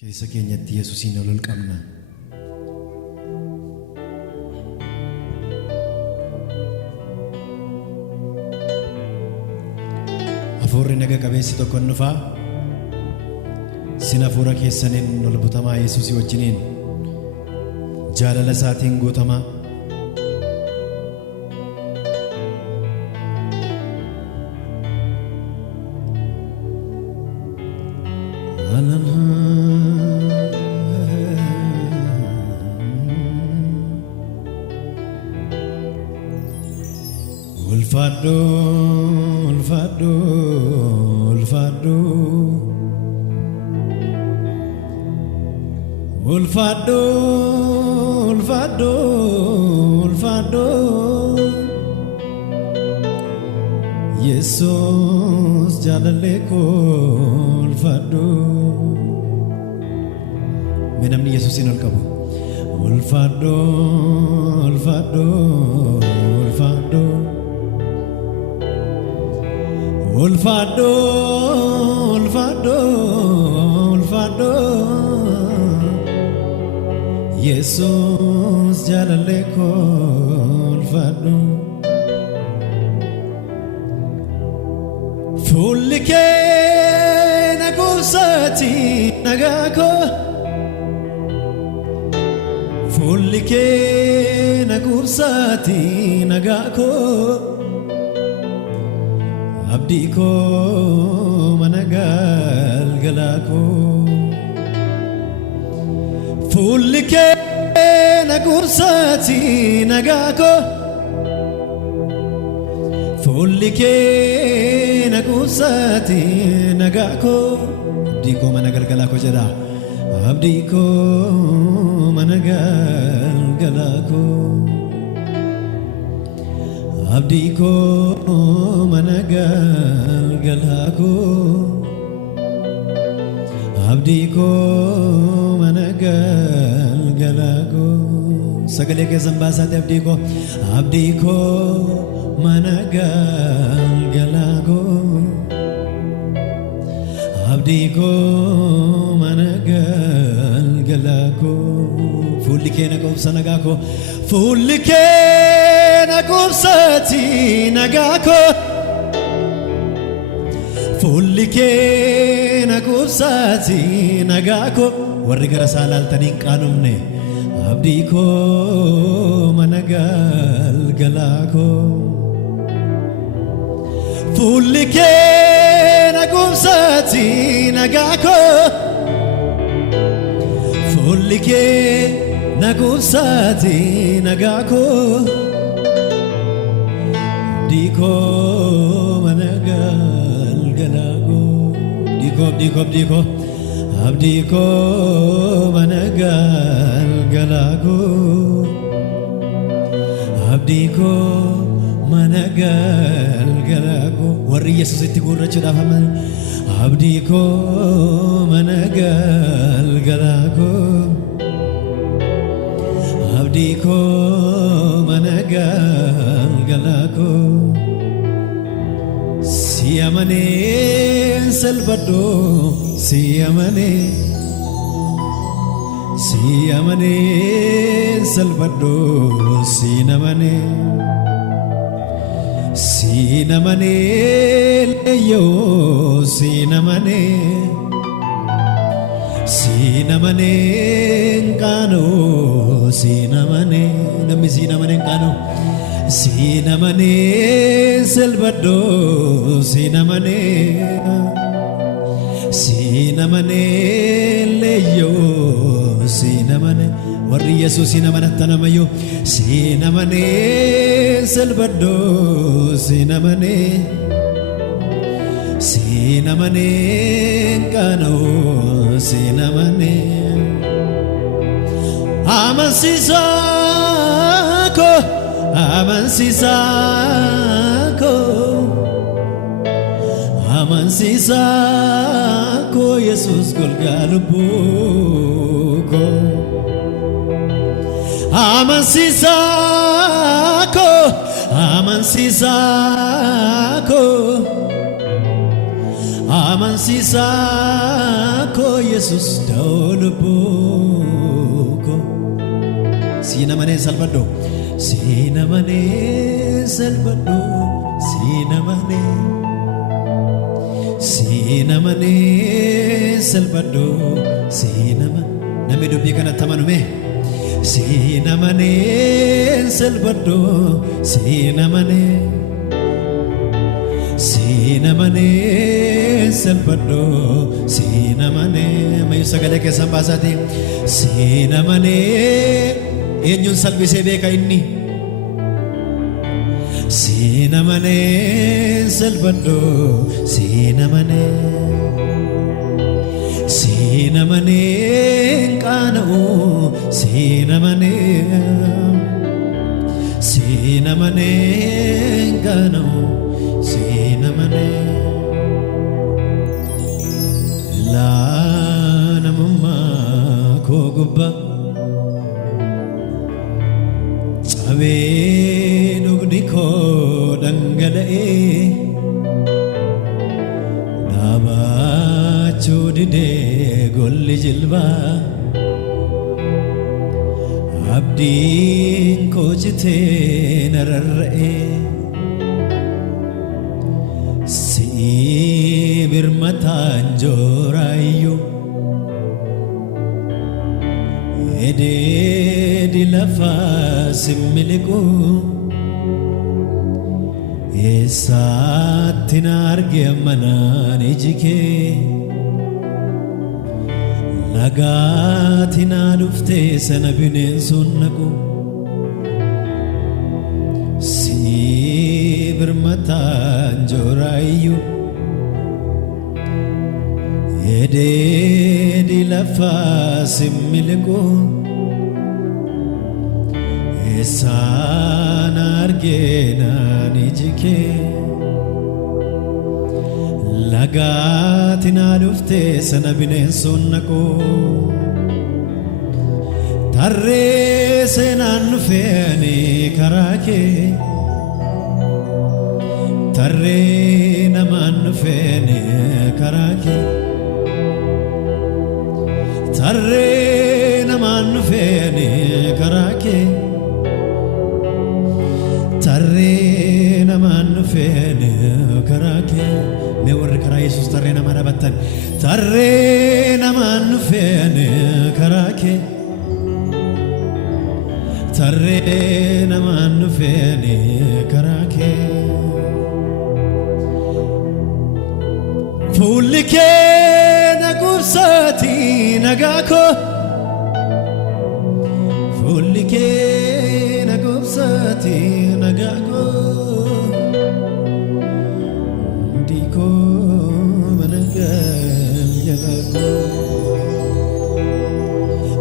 Keessa keenyatti Yesuusin ol qabna. Hafuurri naga qabeessi tokko dhufaa. Sin hafuura keessaniin ol butamaa Yesuusii wajjiniin jaalala isaatiin guutamaa. Ulfado, ulfado, ulfado, ulfado, ulfado, ulfado. Jesus jalaleko ulfado. Menamni Yesusin ol qabu. Ulfado, ulfado, ulfado. Ulfado, ulfado, ulfado. Jesus jalaleko ulfado. Fullike nagusati nagako. Fullike nagusati nagako. Abdiko managal galako. Fullike nagursati nagako. Fullike nagursati nagako. Abdiko managal galako jada. Abdiko managal galako. Abdiko managal galako. Abdiko managal galako. Sagale ke sambasat abdiko. Abdiko managal galako. Abdiko managal galako. Fullike nagubsa nagako. Fullike nagubsati nagako. Fullike nagubsati nagako. Warri gara saalaltaniin qaanumne. Abdiko managal galako. Fullike nagubsati nagako. Fullike nagubsati nagako. Abdiko managal galako. Abdiko, abdiko, abdiko managal galako. Abdiko managal galako. Warri Yesuusitti gurrachuudhaaf aman. Abdiko managal galako. Abdiko managal galako. Siamane salvado, siamane, siamane salvado, sinamane, sinamane leyo, sinamane, sinamane kano, sinamane, nami sinamane kano. Sinamane salvado, sinamane, sinamane leyo, sinamane. Warri Yesuus sinamanattanamayo. Sinamane salvado, sinamane, sinamane kano, sinamane. Amansisako, amansisako, amansisako. Yesus golgalubuko. Amansisako, amansisako, amansiisa ko Yesus daulubuko sinamane salbaddo sinamane salbaddo sinamane salbaddo sinamane namni dubbii kanatti amanume sinamane salbaddo sinamane salbaddo sinamane mayu sagale keessan baasati sinamane eenyuun salbisee beeka inni sinamane salbaddo sinamane qaana'u sinamane qaana'u sinamane laanamumma koo gubba cabee dhugni koo dhangala'ee dhaabachuu didee golli jilbaa abdiin koo citee nararra'ee si'ii birmataan jooraayyuu edeedi lafaa simmiliqu eessaatti na arge ammanaan iji kee nagaatti na dhufte sana bineensuun naqu si'ii birmataan jooraayyuu edeedi lafaa simmiliqu eessaan argeenaan iji kee nagaatti na dhufte sana bineensuun naqu tarree seenaan dhufeeni karaa kee tarree namaan dhufeeni karaa kee tarree namaan dhufeeni karaa kee tarree namaan dhufeeni karaa kee mee warri karaa Yesuus tarree namaa dhaabatan tarree namaan dhufeeni karaa kee tarree namaan dhufeeni karaa kee fuulli kee na qubsaati nagaa koo fuulli kee na qubsaati nagaa koo hundi koo managal jalaa koo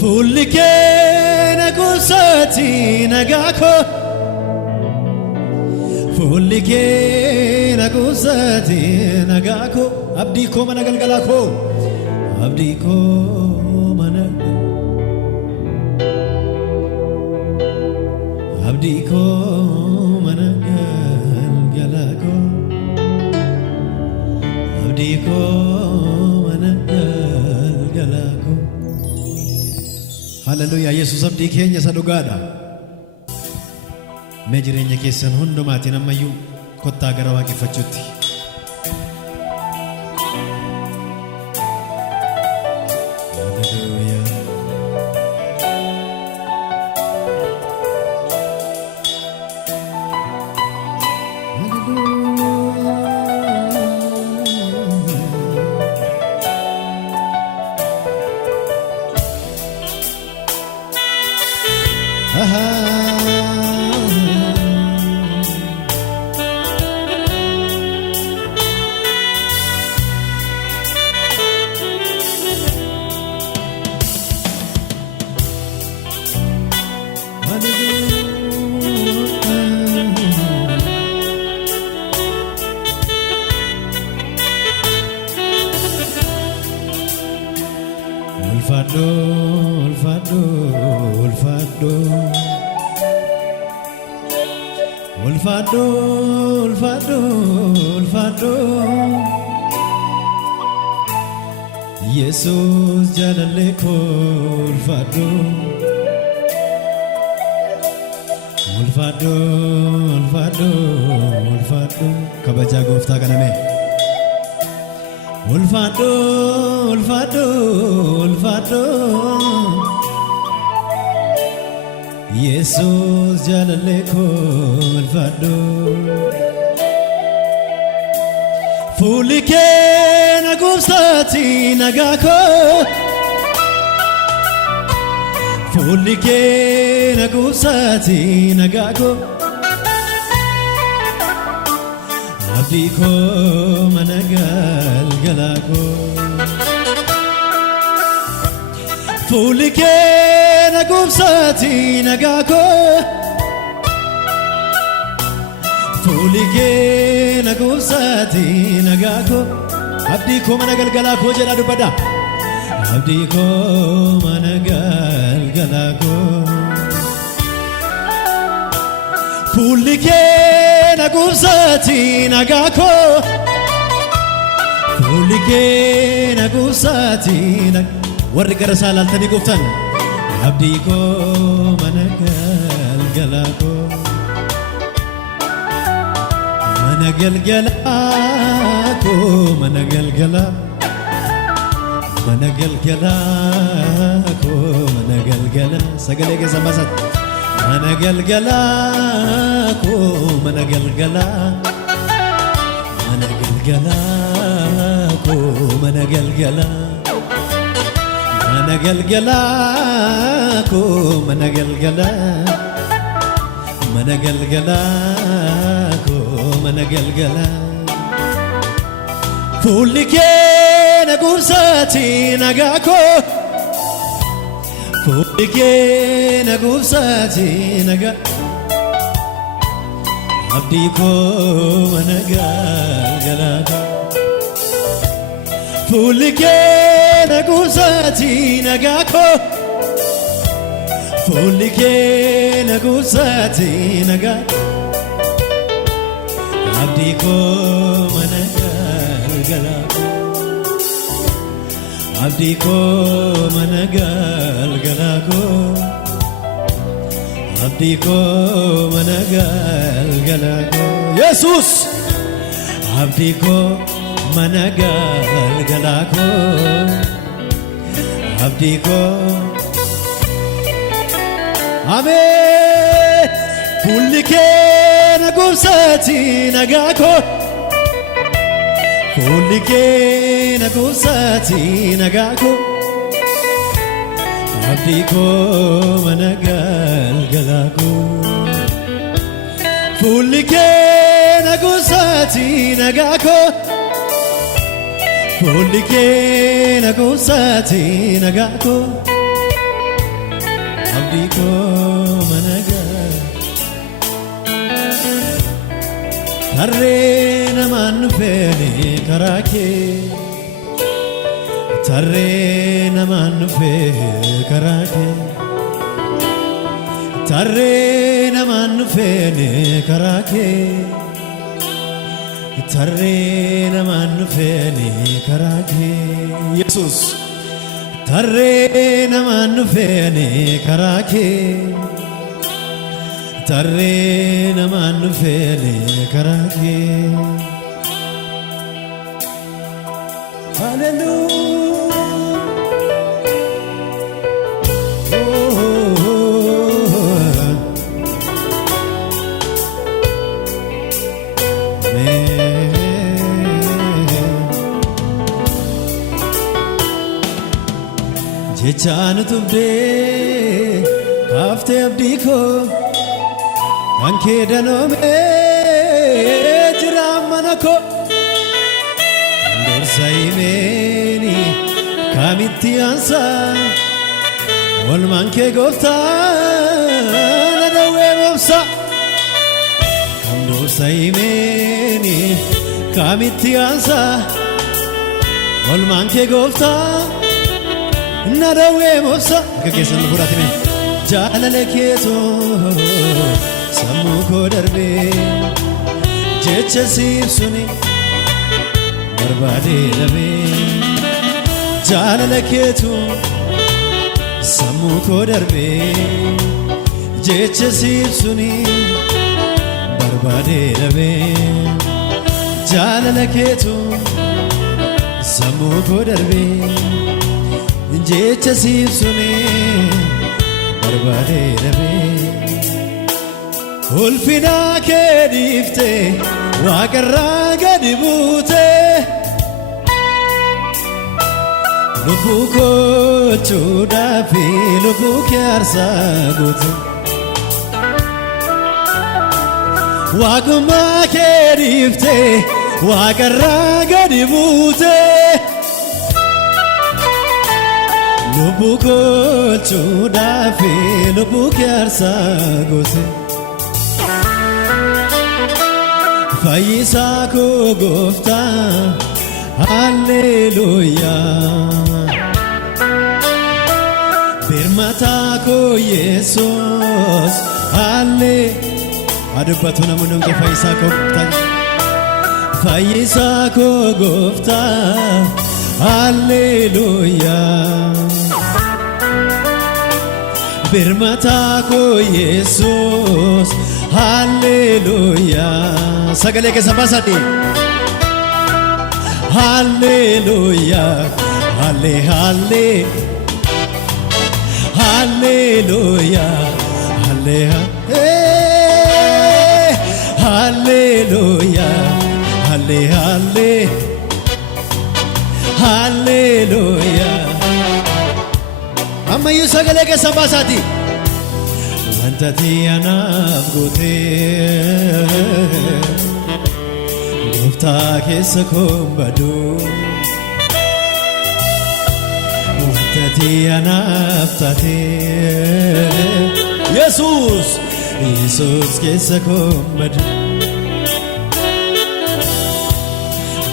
fuulli kee na qubsaati nagaa koo fuulli kee na qubsaati nagaa koo abdii koo mana galgalaa koo abdii koo mana abdii koo mana galgalaa koo abdii koo mana galgalaa koo haleluuyaa Yesuus abdii keenya isa dhugaadha mee jireenya keessan hundumaatiin ammayyuu kottaa gara waaqeffachuutti Yesus jalalle ko ulfadhu ulfadhu ulfadhu ulfadhu kabaja goofta kaname ulfadhu ulfadhu ulfadhu Yesus jalalle ko ulfadhu Fulike nagusati nagako Fulike nagusati nagako Abdiko managal galako Fulike nagusati nagako Fulike nagusati nagako Abdiko managal galako jala dubada Abdiko managal galako Fulike nagusati nagako Fulike nagusati warri garasa laltani guftan Abdiko managal galako Managal galako managal galako Managal galako managal galako sagale ke samasat Managal galako managal galako Managal galako managal galako Managal galako managal galako Managal galako managal galako Fulike nagusati nagako Fulike nagusati nagako Abdiko managal galako Fulike nagusati nagako Fulike nagusati nagako Abdiko managal galako Abdiko managal galako Abdiko managal galako Yesus Abdiko managal galako Abdiko Amen Fulike nagusati nagako Fulike nagusati nagako Abdiko managal galako Fulike nagusati nagako Fulike nagusati nagako Abdiko managal Tarre naman fene karake Tarre naman fe karake Tarre naman fene karake Tarre naman fene karake Yesus Tarre naman fene karake Tarre naman fene karake Hallelujah Jechaan tubde kafte abdiko Anke danome jiramanako Dorsaimeni kamitti ansa Olmanke gofta nadawe mobsa Dorsaimeni kamitti ansa Olmanke gofta nadawe mobsa Kakesan furatime jaalala keetoo sammuu koo darbee jecha siibsuni barbaadee dhabee jaalala keetu sammuu koo darbee jecha siibsuni barbaadee dhabee jaalala keetu sammuu koo darbee jecha siibsuni barbaadee dhabee ulfina kee dhiiftee waaqarraa gadi buutee lubbuu koo chuudhaafi lubbuu kee aarsaa goote waaqummaa kee dhiiftee waaqarraa gadi buutee lubbuu koo chuudhaafi lubbuu kee aarsaa goote fayyisaa koo gooftaa Hallelujah birmataa koo Yesuus adubbatu namoonni hundi fayyisaa koo gooftaa fayyisaa koo gooftaa Hallelujah birmataa koo Yesuus Hallelujah sagalee keessa baasadhi Hallelujah halle halle Hallelujah halle Hallelujah halle halle Hallelujah amma yu sagalee keessa baasadhi wanta anaaf gootee gooftaa keessa koo badu wanta anaaf taatee Yesuus keessa koo badu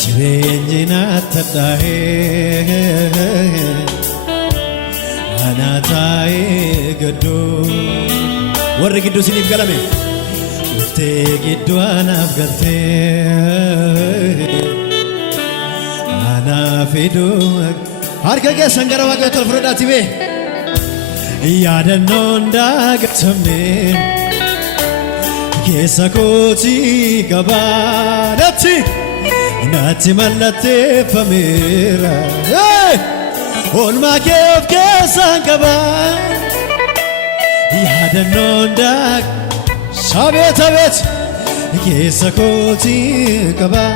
jireenyi naatti dhahee ana taa'ee gadduu warri gidduu isiniif galame dhuftee gidduu anaaf galtee anaaf iduu harka keessan gara Waaqayyootti ol fudhadhaatii bee yaadannoon dagatamne keessa kootii qabaa natti mallatteeffameera oolmaa kee of keessaan qabaa yaadannoon sabeet keessa kootii qabaa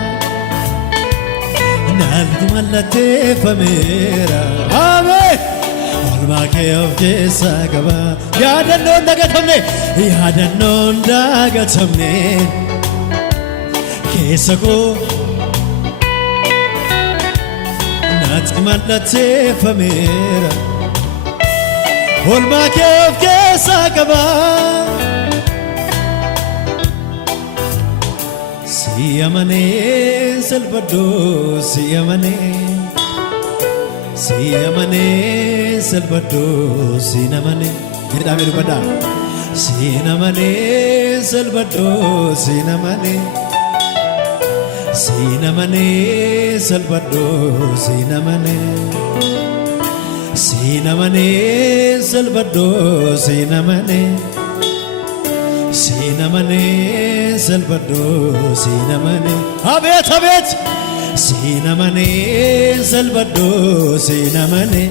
natti mallatteeffameera oolmaa kee of keessaa qabaa yaadannoon dagatamne keessa koo natti mallatteeffameera oolmaa kee of keessaa qabaa si amanee salphadhoo si amanee salphadhoo si amanee hidhaamee dubbadhaa si amanee salphadhoo si amanee salphadhoo si amanee salphadhoo si amanee salphadhoo si amanee abeet si amanee salphadhoo si amanee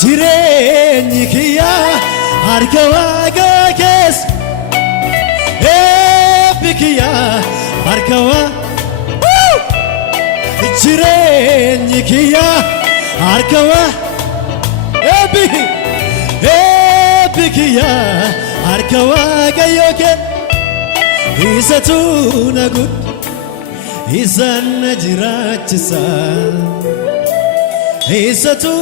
jireenyi kiyyaa harka Waaqa keessa eebbi kiyyaa harka jireenyi kiyyaa harka eebbi kiyyaa harka Waaqayyoo kee isatu na guddi isaan na jiraachisa isatu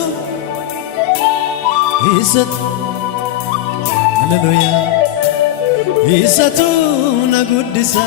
Hallelujah isatu na guddisa